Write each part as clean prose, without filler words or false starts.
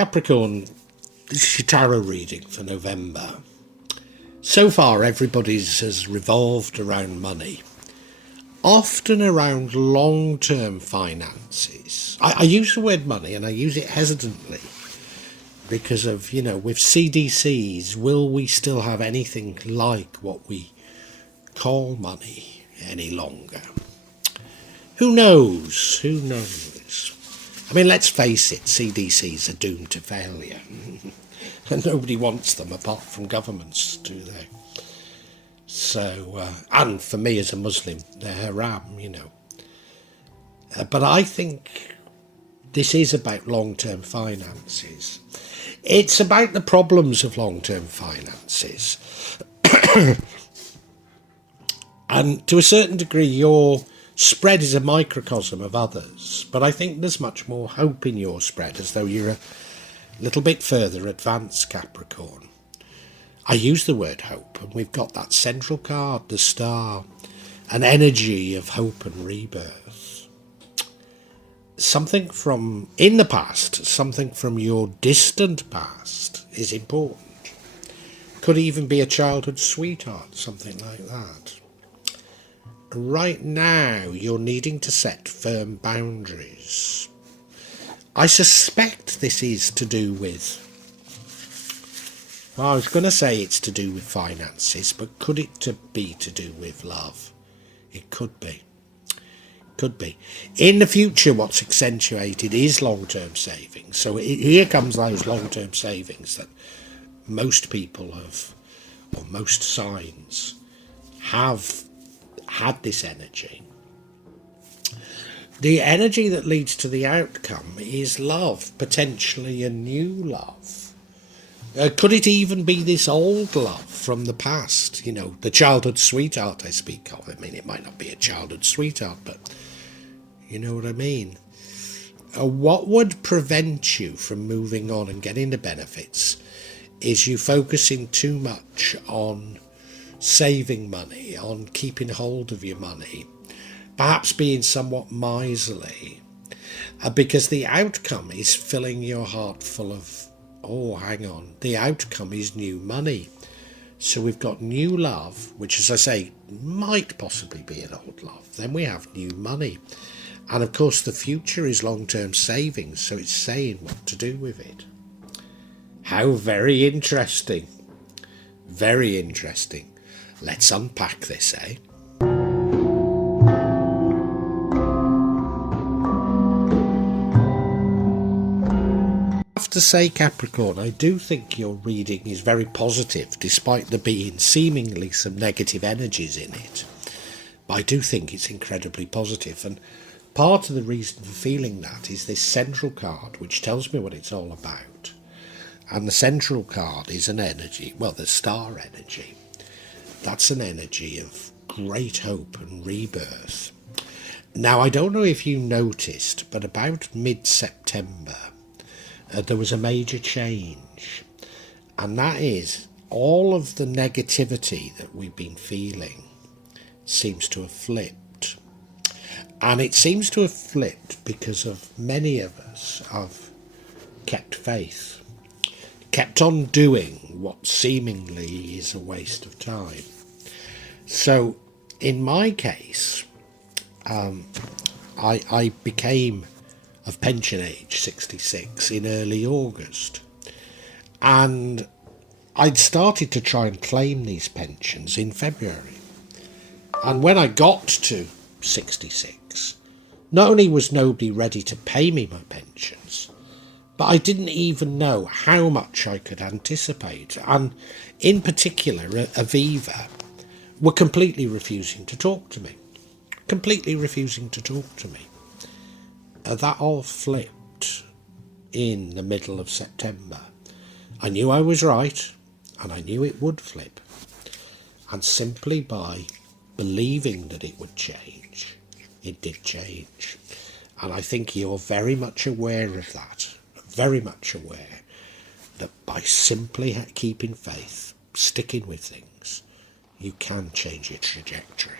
Capricorn, this is your tarot reading for November. So far, everybody's has revolved around money, often around long-term finances. I use the word money, and I use it hesitantly because of, with CDCs, will we still have anything like what we call money any longer? Who knows? Who knows? I mean, let's face it, CDCs are doomed to failure. And nobody wants them apart from governments, do they? So, and for me as a Muslim, they're haram, But I think this is about long-term finances. It's about the problems of long-term finances. And to a certain degree, your spread is a microcosm of others. But I think there's much more hope in your spread, as though you're a little bit further advanced, Capricorn. I use the word hope, and we've got that central card, the star, an energy of hope and rebirth. Something from in the past, something from your distant past is important. Could even be a childhood sweetheart, something like that. Right now, you're needing to set firm boundaries. I suspect this is to do with, I was going to say it's to do with finances, but could it be to do with love? It could be. Could be. In the future, what's accentuated is long-term savings. So here comes those long-term savings that most people have, or most signs have had this energy. The energy that leads to the outcome is love, potentially a new love. Could it even be this old love from the past? The childhood sweetheart I speak of. I mean, it might not be a childhood sweetheart, but you know what I mean. What would prevent you from moving on and getting the benefits is you focusing too much on saving money, on keeping hold of your money, perhaps being somewhat miserly, because the outcome is filling your heart full of, the outcome is new money. So we've got new love, which, as I say, might possibly be an old love. Then we have new money. And of course, the future is long-term savings, so it's saying what to do with it. How very interesting. Very interesting. Let's unpack this, eh? I have to say, Capricorn, I do think your reading is very positive, despite there being seemingly some negative energies in it. But I do think it's incredibly positive, and part of the reason for feeling that is this central card, which tells me what it's all about. And the central card is an energy, the star energy. That's an energy of great hope and rebirth. Now, I don't know if you noticed, but about mid-September, there was a major change. And that is all of the negativity that we've been feeling seems to have flipped. And it seems to have flipped because of many of us have kept faith. Kept on doing what seemingly is a waste of time. So, in my case, I became of pension age, 66, in early August. And I'd started to try and claim these pensions in February. And when I got to 66, not only was nobody ready to pay me my pensions, but I didn't even know how much I could anticipate. And in particular, Aviva were completely refusing to talk to me. Completely refusing to talk to me. That all flipped in the middle of September. I knew I was right, and I knew it would flip. And simply by believing that it would change, it did change. And I think you're very much aware of that. Very much aware that by simply keeping faith, sticking with things, you can change your trajectory.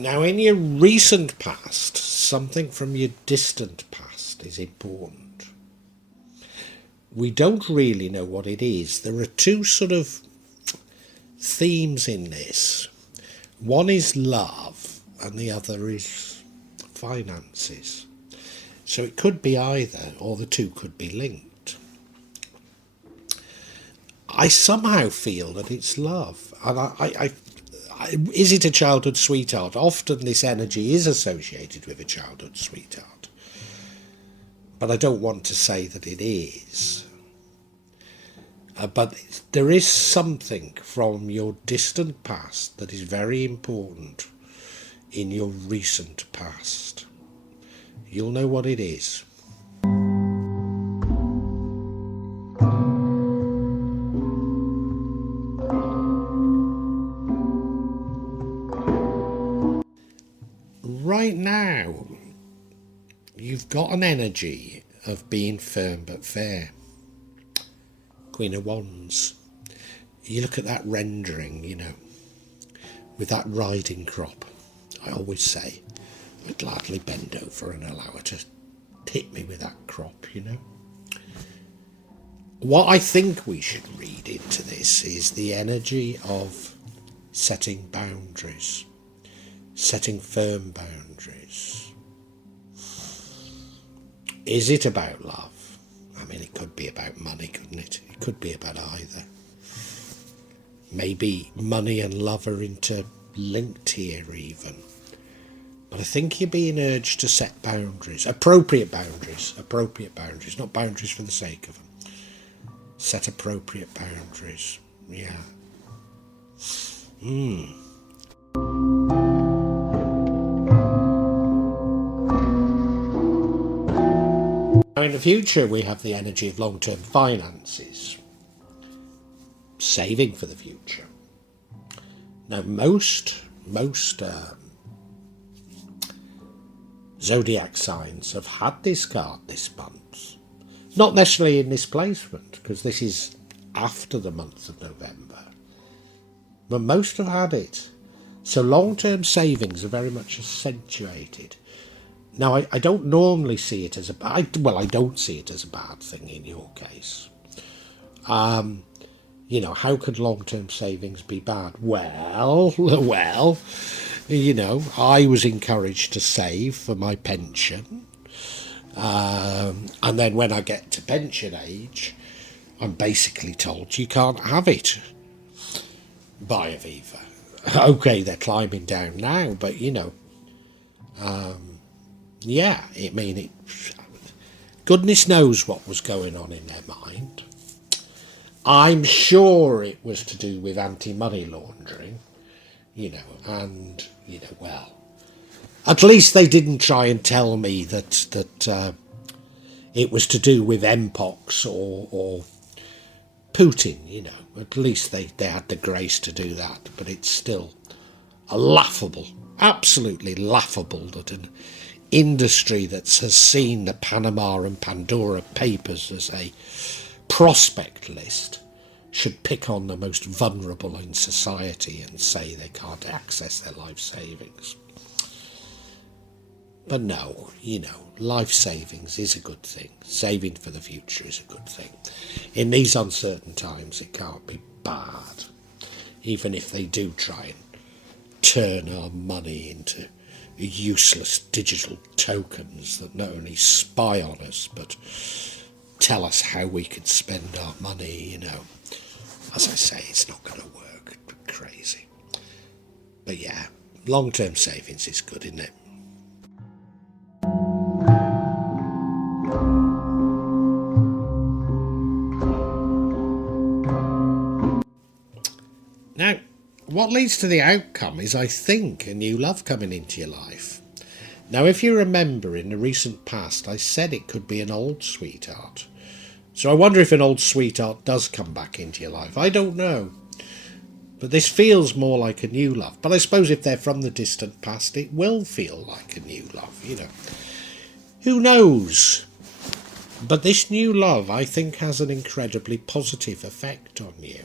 Now, in your recent past, something from your distant past is important. We don't really know what it is. There are two sort of themes in this. One is love and the other is finances. So it could be either, or the two could be linked. I somehow feel that it's love. And is it a childhood sweetheart? Often this energy is associated with a childhood sweetheart. But I don't want to say that it is. But there is something from your distant past that is very important in your recent past. You'll know what it is. Right now, you've got an energy of being firm but fair. Queen of Wands. You look at that rendering, with that riding crop. I always say, I'd gladly bend over and allow her to hit me with that crop, What I think we should read into this is the energy of setting boundaries. Setting firm boundaries. Is it about love? I mean, it could be about money, couldn't it? It could be about either. Maybe money and love are interlinked here even. But I think you're being urged to set boundaries. Appropriate boundaries. Appropriate boundaries. Not boundaries for the sake of them. Set appropriate boundaries. Yeah. Now in the future we have the energy of long-term finances. Saving for the future. Now most zodiac signs have had this card this month. Not necessarily in this placement, because this is after the month of November. But most have had it. So long-term savings are very much accentuated. Now, I don't normally see it as I don't see it as a bad thing in your case. How could long-term savings be bad? Well, I was encouraged to save for my pension. And then when I get to pension age, I'm basically told you can't have it by Aviva. Okay, they're climbing down now, but goodness knows what was going on in their mind. I'm sure it was to do with anti-money laundering, at least they didn't try and tell me that it was to do with Mpox or Putin, At least they had the grace to do that, but it's still absolutely laughable that an industry that has seen the Panama and Pandora Papers as a prospect list should pick on the most vulnerable in society and say they can't access their life savings. But no, life savings is a good thing. Saving for the future is a good thing. In these uncertain times, it can't be bad, even if they do try and turn our money into useless digital tokens that not only spy on us, but tell us how we can spend our money, As I say, it's not going to work. It's crazy. But yeah, long-term savings is good, isn't it? Now, what leads to the outcome is, I think, a new love coming into your life. Now, if you remember, in the recent past, I said it could be an old sweetheart. So I wonder if an old sweetheart does come back into your life. I don't know. But this feels more like a new love. But I suppose if they're from the distant past, it will feel like a new love, Who knows? But this new love, I think, has an incredibly positive effect on you.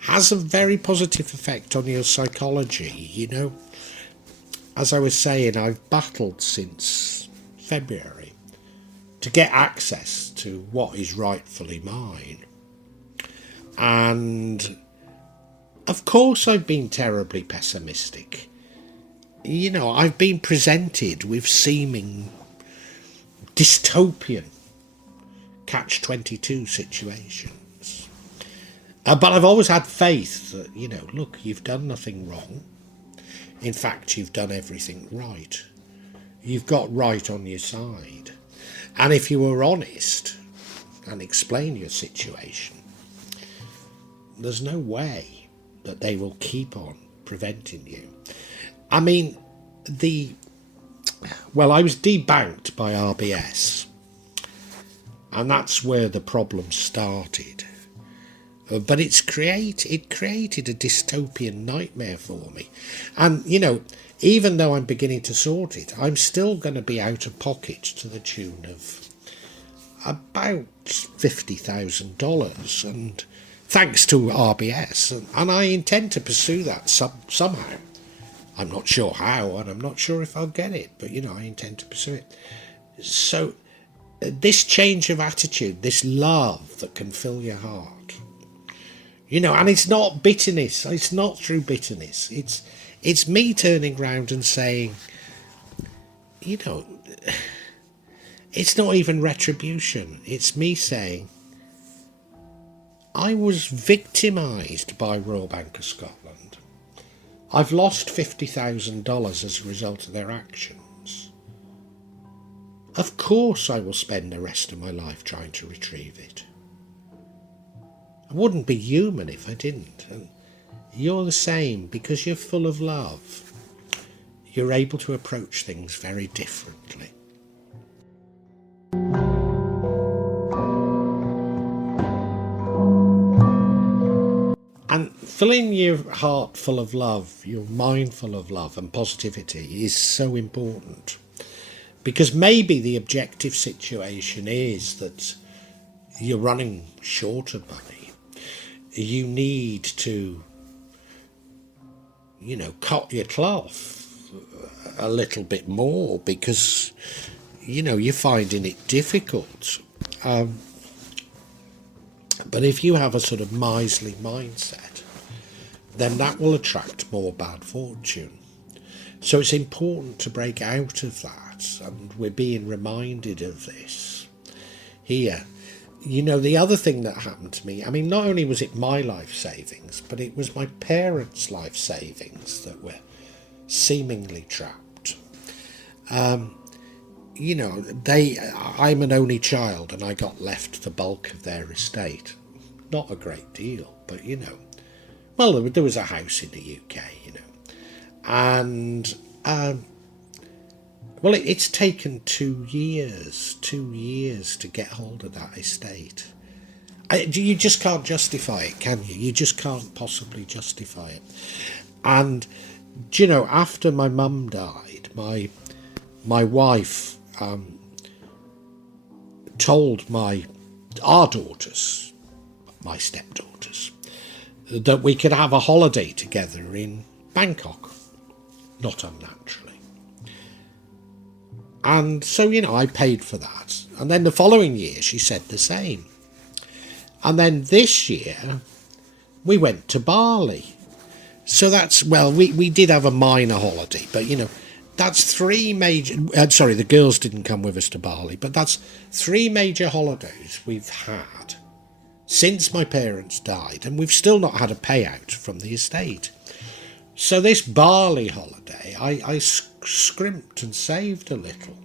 Has a very positive effect on your psychology, as I was saying, I've battled since February to get access to what is rightfully mine. And of course I've been terribly pessimistic. You know, I've been presented with seeming dystopian catch-22 situations. But I've always had faith that, you know, look, you've done nothing wrong. In fact, you've done everything right. You've got right on your side. And if you were honest and explain your situation, there's no way that they will keep on preventing you. I mean, I was debanked by RBS, and that's where the problem started. But it created a dystopian nightmare for me. And, you know, even though I'm beginning to sort it, I'm still going to be out of pocket to the tune of about $50,000. And thanks to RBS. And I intend to pursue that somehow. I'm not sure how, and I'm not sure if I'll get it, but, you know, I intend to pursue it. So this change of attitude, this love that can fill your heart, you know, and it's not bitterness. It's not through bitterness. It's me turning round and saying, you know, it's not even retribution. It's me saying, I was victimised by Royal Bank of Scotland. I've lost $50,000 as a result of their actions. Of course I will spend the rest of my life trying to retrieve it. I wouldn't be human if I didn't. And you're the same, because you're full of love. You're able to approach things very differently. And filling your heart full of love, your mind full of love and positivity is so important. Because maybe the objective situation is that you're running short of money. You need to, you know, cut your cloth a little bit more because, you know, you're finding it difficult. But if you have a sort of miserly mindset, then that will attract more bad fortune. So it's important to break out of that, and we're being reminded of this here. You know, the other thing that happened to me, I mean, not only was it my life savings, but it was my parents' life savings that were seemingly trapped. You know, I'm an only child, and I got left the bulk of their estate. Not a great deal, but, you know, well, there was a house in the UK, you know, and well, it's taken 2 years to get hold of that estate. You just can't justify it, can you? You just can't possibly justify it. And, you know, after my mum died, my wife told our daughters, my stepdaughters, that we could have a holiday together in Bangkok, not unnaturally. And so, you know, I paid for that. And then the following year, she said the same. And then this year, we went to Bali. So that's, well, we did have a minor holiday, but, you know, that's three major, sorry, the girls didn't come with us to Bali, but that's 3 major holidays we've had since my parents died, and we've still not had a payout from the estate. So this Bali holiday, I scrimped and saved a little.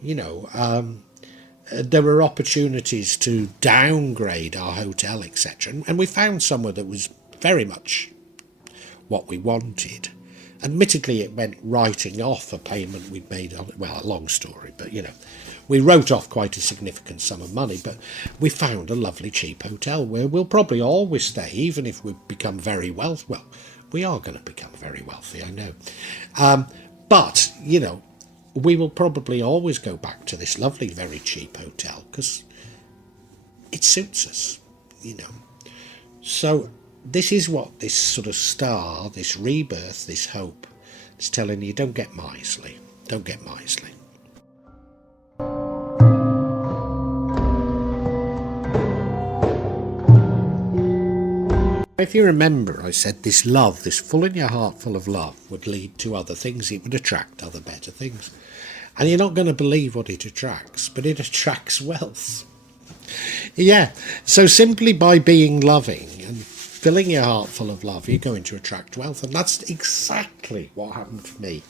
You know, there were opportunities to downgrade our hotel, etc. And we found somewhere that was very much what we wanted. Admittedly, it meant writing off a payment we'd made on, well, a long story, but, you know, we wrote off quite a significant sum of money, but we found a lovely cheap hotel where we'll probably always stay, even if we become very wealthy. Well, we are going to become very wealthy, I know. But, you know, we will probably always go back to this lovely, very cheap hotel because it suits us, you know. So this is what this sort of star, this rebirth, this hope, It's telling you, don't get miserly. Don't get miserly. If you remember, I said this love, this full in your heart full of love, would lead to other things. It would attract other better things. And you're not going to believe what it attracts, but it attracts wealth. Yeah, so simply by being loving and filling your heart full of love, you're going to attract wealth. And that's exactly what happened for me.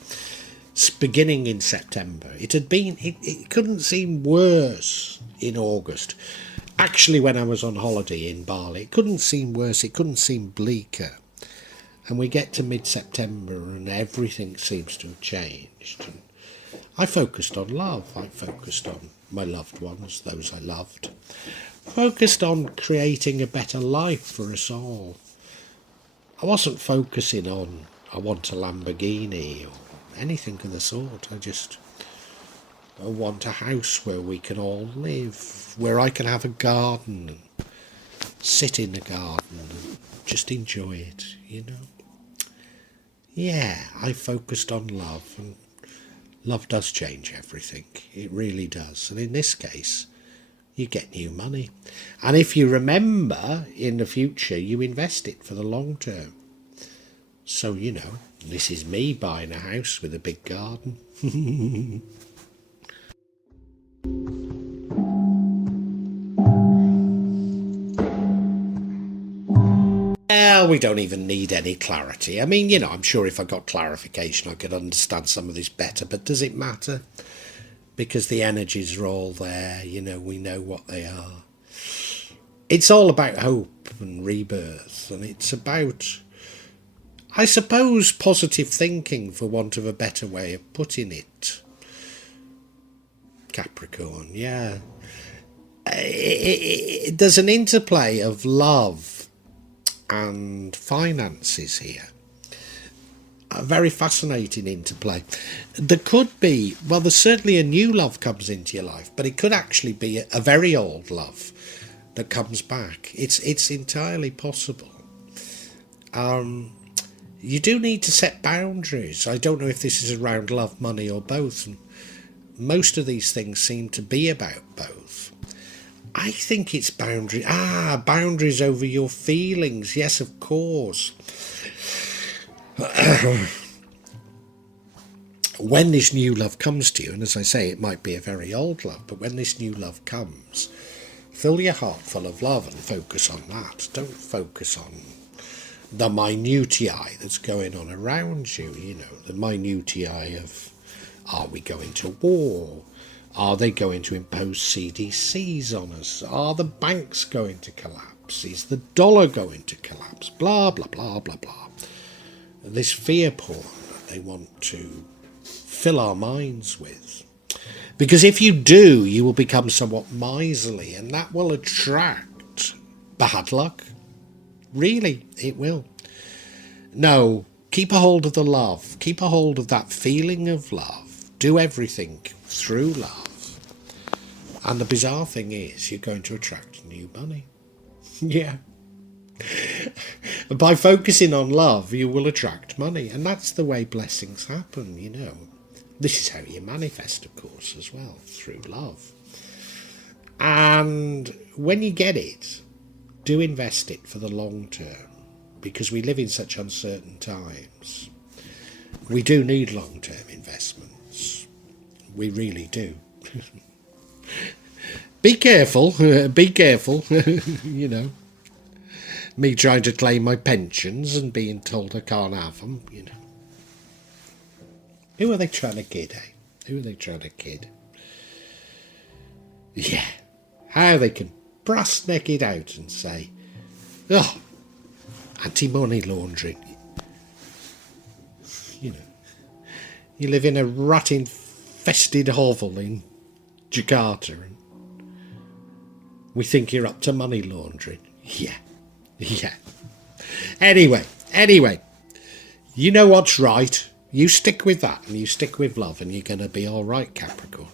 Beginning in September. It couldn't seem worse in August. Actually, when I was on holiday in Bali, it couldn't seem worse, it couldn't seem bleaker. And we get to mid-September and everything seems to have changed. And I focused on love. I focused on my loved ones, those I loved. Focused on creating a better life for us all. I wasn't focusing on, I want a Lamborghini or anything of the sort. I want a house where we can all live, where I can have a garden and sit in the garden and just enjoy it, you know. Yeah, I focused on love, and love does change everything. It really does. And in this case, you get new money. And if you remember, in the future, you invest it for the long term. So, you know, this is me buying a house with a big garden. Well, we don't even need any clarity. I mean, you know, I'm sure if I got clarification, I could understand some of this better. But does it matter? Because the energies are all there. You know, we know what they are. It's all about hope and rebirth. And it's about, I suppose, positive thinking, for want of a better way of putting it. Capricorn, yeah. There's an interplay of love and finances here. A very fascinating interplay. There could be, well, there's certainly a new love comes into your life, but it could actually be a very old love that comes back. It's entirely possible. You do need to set boundaries. I don't know if this is around love, money, or both. And most of these things seem to be about both. I think it's boundaries. Boundaries over your feelings. Yes, of course. When this new love comes to you, and as I say, it might be a very old love, but when this new love comes, fill your heart full of love and focus on that. Don't focus on the minutiae that's going on around you, you know, the minutiae of, are we going to war? Are they going to impose CDCs on us? Are the banks going to collapse? Is the dollar going to collapse? Blah, blah, blah, blah, blah. This fear porn that they want to fill our minds with. Because if you do, you will become somewhat miserly, and that will attract bad luck. Really, it will. No, keep a hold of the love. Keep a hold of that feeling of love. Do everything through love. And the bizarre thing is, you're going to attract new money. Yeah. By focusing on love, you will attract money. And that's the way blessings happen, you know. This is how you manifest, of course, as well, through love. And when you get it, do invest it for the long term, because we live in such uncertain times. We do need long-term investments. We really do. Be careful, you know. Me trying to claim my pensions and being told I can't have them, you know. Who are they trying to kid, eh? Who are they trying to kid? Yeah. How they can brass neck it out and say, oh, anti-money laundering. You know, you live in a rat-infested hovel in Jakarta and we think you're up to money laundering. Yeah. Anyway, you know what's right. You stick with that and you stick with love and you're going to be all right, Capricorn.